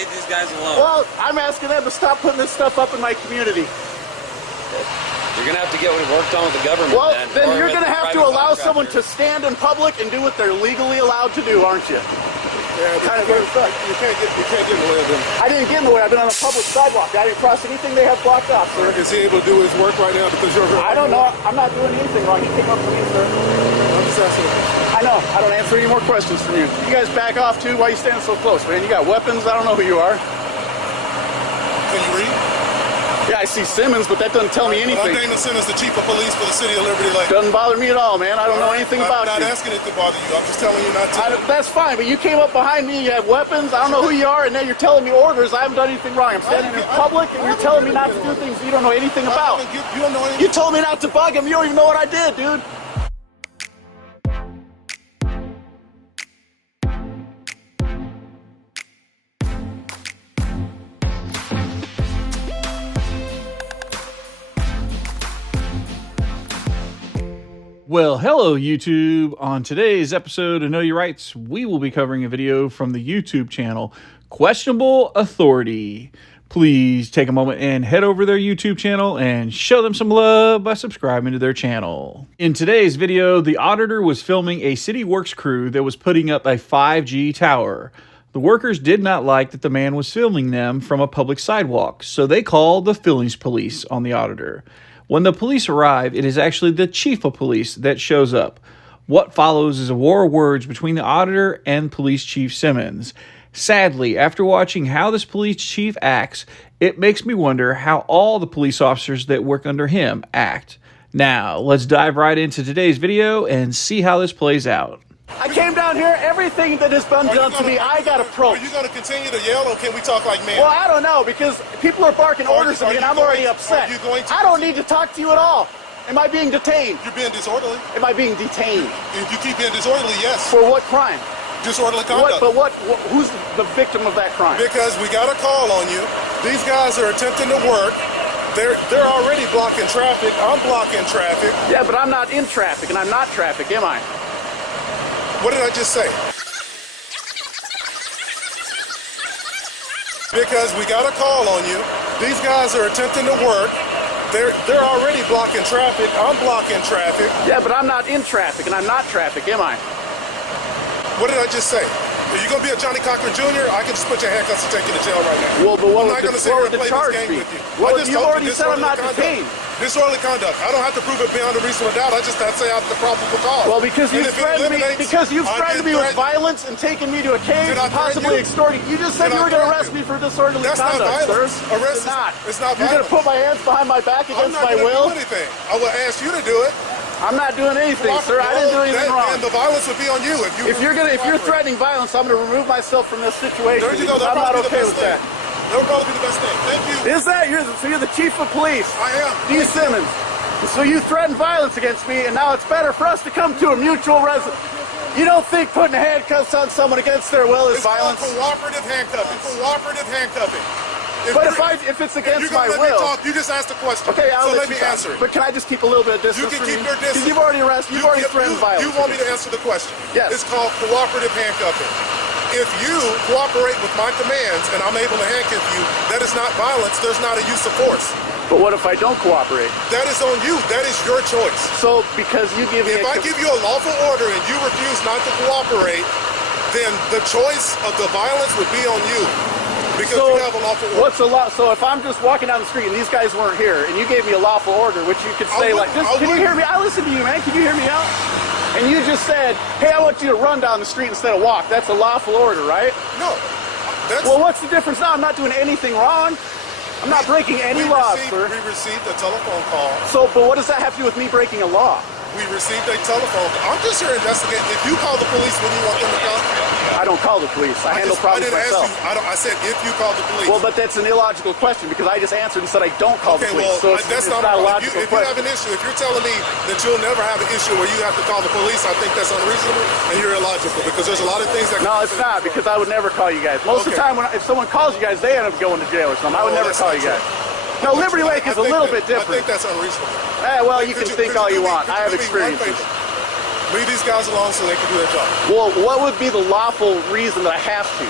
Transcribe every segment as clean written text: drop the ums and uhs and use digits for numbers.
leave these guys alone. Well, I'm asking them to stop putting this stuff up in my community. You're going to have to get worked on with the government. Well, then you're going to have to allow someone to stand in public and do what they're legally allowed to do, aren't you? Yeah, kind of you can't get in the way of them. I didn't get in the way. I've been on a public sidewalk. I didn't cross anything they have blocked off, sir. Is he able to do his work right now because you're here? I don't know. I'm not doing anything wrong. He came up to me, sir. I'm just asking. I know. I don't answer any more questions from you. You guys back off, too. Why are you standing so close, man? You got weapons. I don't know who you are. Can you read? Yeah, I see Simmons, but that doesn't tell me anything. I'm Dana Simmons, the chief of police for the city of Liberty Lake. Doesn't bother me at all, man. I don't know anything about you. I'm not asking it to bother you. I'm just telling you not to. That's fine, but you came up behind me, you have weapons, I don't know who you are, and now you're telling me orders. I haven't done anything wrong. I'm standing in public, and you're telling me not to do things you don't know anything about. You don't know anything. You told me not to bug him. You don't even know what I did, dude. Well, hello YouTube. On today's episode of Know Your Rights, we will be covering a video from the YouTube channel Questionable Authority. Please take a moment and head over to their YouTube channel and show them some love by subscribing to their channel. In today's video, the auditor was filming a city works crew that was putting up a 5G tower. The workers did not like that the man was filming them from a public sidewalk, so they called the Fillings police on the auditor. When the police arrive, it is actually the chief of police that shows up. What follows is a war of words between the auditor and police chief Simmons. Sadly, after watching how this police chief acts, it makes me wonder how all the police officers that work under him act. Now, let's dive right into today's video and see how this plays out. I came down here, everything that has been done to me, I got approached. Are you going to continue to yell, or can we talk like men? Well, I don't know, because people are barking orders at me, and I'm already upset. I don't need to talk to you at all. Am I being detained? You're being disorderly. Am I being detained? If you keep being disorderly, yes. For what crime? Disorderly conduct. Who's the victim of that crime? Because we got a call on you. These guys are attempting to work. They're already blocking traffic. I'm blocking traffic. Yeah, but I'm not in traffic, and I'm not traffic, am I? What did I just say? Because we got a call on you. These guys are attempting to work. They're already blocking traffic. I'm blocking traffic. Yeah, but I'm not in traffic, and I'm not traffic, am I? What did I just say? Are you going to be a Johnny Cochran Jr.? I can just put your handcuffs and take you to jail right now. Well, but what I'm not going to sit here and play this game with you. Well, you already said I'm not detained. Disorderly conduct. I don't have to prove it beyond a reasonable doubt. I just have to say I have the probable cause. Well, because you've threatened me with violence and taken me to a cage and possibly extorting. You just said you were going to arrest me for disorderly conduct, sir. Arrest is not. It's not violence. You're going to put my hands behind my back against my will? I'm not going to do anything. I will ask you to do it. I'm not doing anything, sir. I didn't do anything wrong. And the violence would be on you if you're threatening violence. I'm going to remove myself from this situation. There you go. I'm not okay with that. That would probably be the best thing. Thank you. Is that you're the chief of police? I am. D. Simmons. So you threatened violence against me, and now it's better for us to come to a mutual resolution. You don't think putting handcuffs on someone against their will is violence? It's called cooperative handcuffing. Cooperative handcuffing. If it's against my will, you just asked a question. Okay, so let me answer it. But can I just keep a little bit of distance? You can keep your distance. You've already threatened violence. You want me to answer the question? Yes. It's called cooperative handcuffing. If you cooperate with my demands and I'm able to handcuff you, that is not violence. There's not a use of force. But what if I don't cooperate? That is on you. That is your choice. So because you give me If I give you a lawful order and you refuse not to cooperate, then the choice of the violence would be on you. Because you have a lawful order. So if I'm just walking down the street and these guys weren't here and you gave me a lawful order, which you could say can you hear me? I listen to you, man. Can you hear me out? And you just said, hey, I want you to run down the street instead of walk. That's a lawful order, right? No. Well, what's the difference now? I'm not doing anything wrong. I'm not breaking any laws, sir. We received a telephone call. But what does that have to do with me breaking a law? We received a telephone call. I'm just here investigating. If you call the police, when you want them to come? I don't call the police. I handle problems myself. I said if you call the police. Well, but that's an illogical question because I just answered and said I don't call the police. Well, so that's not a logical question. If you have an issue, if you're telling me that you'll never have an issue where you have to call the police, I think that's unreasonable and you're illogical because there's a lot of things that. No, it's not because I would never call you guys. Most of the time, if someone calls you guys, they end up going to jail or something. I would never call you guys. No, Liberty Lake is a little bit different. I think that's unreasonable. Well, you can think all you want. I have experience. Leave these guys alone so they can do their job. Well, what would be the lawful reason that I have to?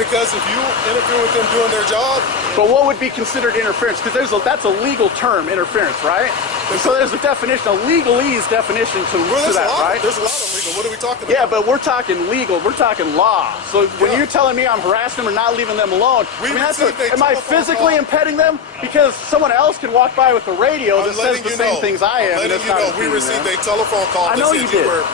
Because if you interfere with them doing their job, But what would be considered interference? Because that's a legal term, interference, right? And so there's a definition, a legalese definition to that, right? There's a lot of legal. What are we talking about? Yeah, but we're talking legal. We're talking law. So when Yeah. you're telling me I'm harassing them or not leaving them alone, We I mean, received a am I telephone physically call. impeding them? Because someone else can walk by with the radio that I'm says letting the you same know. things I am. I'm and letting it's you not know. We impeding received them. a telephone call I that know said you you did. were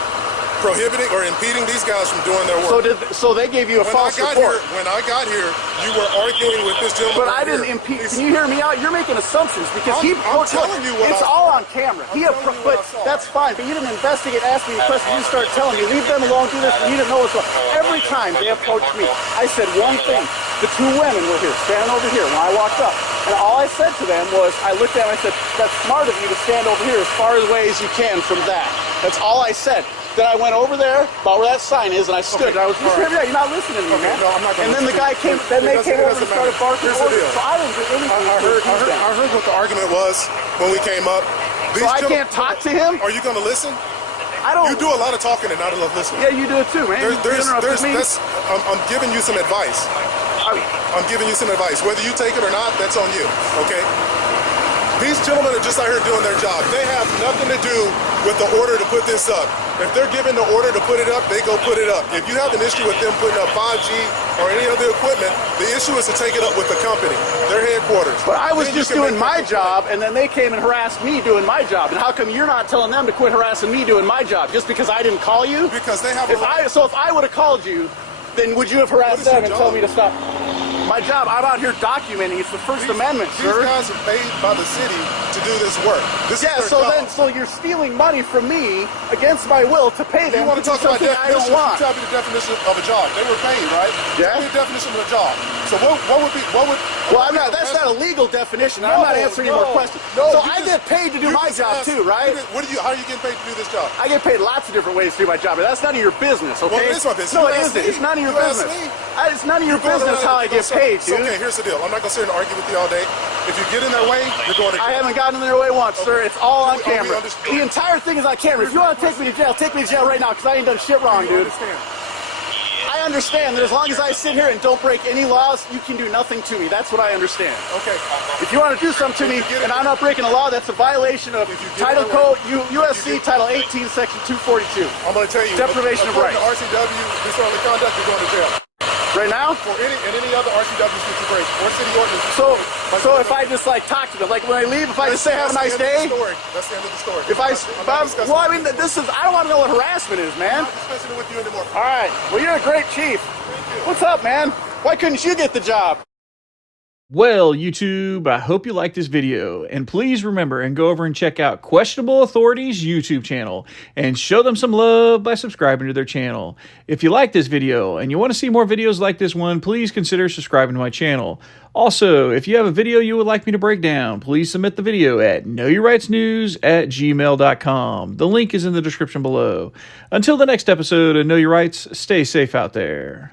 prohibiting or impeding these guys from doing their work. So they gave you a false report. When I got here, you were arguing with this gentleman. But I right didn't here. impede. He's- Can you hear me out? You're making assumptions because I'm telling you what it's I- all on camera. I'm telling you what But I saw. that's fine. But you didn't investigate, ask me a question. You start telling me, leave them alone, do this, and you didn't know what's wrong. Every time they approached me, I said one thing. The two women were here, standing over here when I walked up. And all I said to them was, I looked at them and I said, that's smart of you to stand over here as far away as you can from that. That's all I said. Then I went over there, about where that sign is, and I stood. And I was just, all right. you're not listening to me, Okay, man. no, I'm not gonna And then the listen guy to came, you. then they It came over and doesn't started matter. barking Here's the orders. deal. So I didn't do anything. I heard what the argument was when we came up. So I can't talk to him? Are you going to listen? I don't. You do a lot of talking and not enough listening. Yeah, you do it too, man. You interrupted me. I'm giving you some advice. I'm giving you some advice. Whether you take it or not, that's on you, okay? These gentlemen are just out here doing their job. They have nothing to do with the order to put this up. If they're given the order to put it up, they go put it up. If you have an issue with them putting up 5G or any other equipment, the issue is to take it up with the company, their headquarters. But I was Then you just can doing make my a complaint. job, and then they came and harassed me doing my job. And how come you're not telling them to quit harassing me doing my job? Just because I didn't call you? Because they have If I would have called you, then would you have harassed What is them your and told job? me to stop? My job, I'm out here documenting. It's the First Amendment, These sir. guys are paid by the city to do this work. This Yeah, is their job. so you're stealing money from me against my will to pay them You want to talk about something I definitions? don't want. Tell me the definition of a job. They were paid, right? Yeah. Tell me the definition of a job. So what would be Well, I'm not. That's not a legal definition. I'm not answering any more questions. No, so you I just- get paid to do you my just job asked- too, right? How are you getting paid to do this job? I get paid lots of different ways to do my job, but that's none of your business, okay? Well, it is my business. No, You it asked isn't. me. It's none of your You asked business. me. It's none of your You're going business around how I and get paid, so, dude. okay, here's the deal. I'm not going to sit here and argue with you all day. If you get in their way, you're going to I haven't gotten in their way once, sir. It's all on We camera. understand. The entire thing is on camera. If you want to take me to jail right now, because I ain't done shit wrong, You dude. understand? I understand that as long as I sit here and don't break any laws, you can do nothing to me. That's what I understand. Okay. If you want to do something to me and I'm not breaking a law, that's a violation of If you get Title in Code, the way- USC Title 18, Section 242. I'm going to tell you. Deprivation of according rights. to RCW, disorderly conduct, you're going to jail. Right now? For any other RCW that you break or city ordinance. So if I just like talk to them, like when I leave, if I just say have a nice day, That's the end of the story. if I, I'm not discussing well, I it. mean, I don't want to know what harassment is, man. I'm not discussing it with you anymore. All right, well, you're a great chief. What's up, man? Why couldn't you get the job? Well, YouTube, I hope you liked this video, and please remember and go over and check out Questionable Authority's YouTube channel and show them some love by subscribing to their channel. If you like this video and you want to see more videos like this one, please consider subscribing to my channel. Also, if you have a video you would like me to break down, please submit the video at knowyourrightsnews@gmail.com. The link is in the description below. Until the next episode of Know Your Rights, stay safe out there.